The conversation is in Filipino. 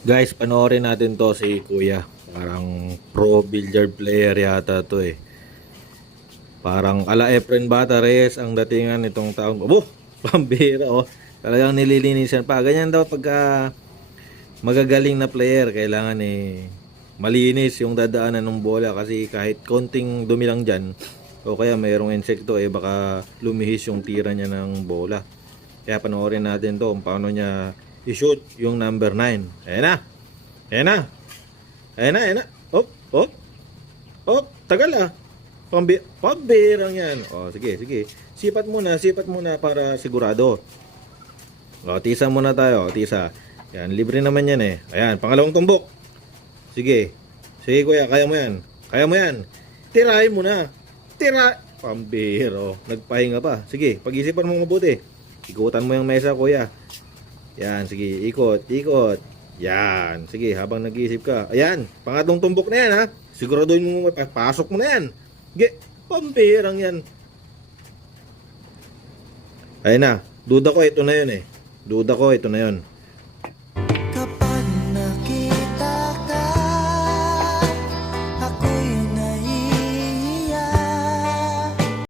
Guys, panoorin natin to si Kuya. Parang pro billiard player yata to eh. Parang ala Efren Bata Reyes ang datingan nitong taong. Oh, pambira oh. Talagang nililinisan pa. Ganyan daw pagka magagaling na player, kailangan eh malinis yung dadaanan ng bola kasi kahit konting dumi lang dyan o kaya mayroong insekto eh baka lumihis yung tira niya ng bola. Kaya panoorin natin to kung paano niya i-shoot yung number 9. Ayan na. Ayan na. Ayan na, ayan na. Op, op. Op, tagal ah. Pambirang yan. O, sige, sige. Sipat muna para sigurado. O, tisa muna tayo, tisa. Yan, libre naman yan eh. Ayan, pangalawang tumbok. Sige. Sige kuya, kaya mo yan. Kaya mo yan. Tirahin mo na. Pambiro. Nagpahinga pa. Sige, pag-isipan mo mabuti. Ikutan mo yung mesa kuya. Yan, sige, ikot, ikot. Yan, sige, habang nag-iisip ka. Ayan, pangatlong tumbok na yan ha. Siguraduhin mo, pasok mo na yan. Sige, pambirang yan. Ayun na, duda ko ito na yun eh. Duda ko ito na yun.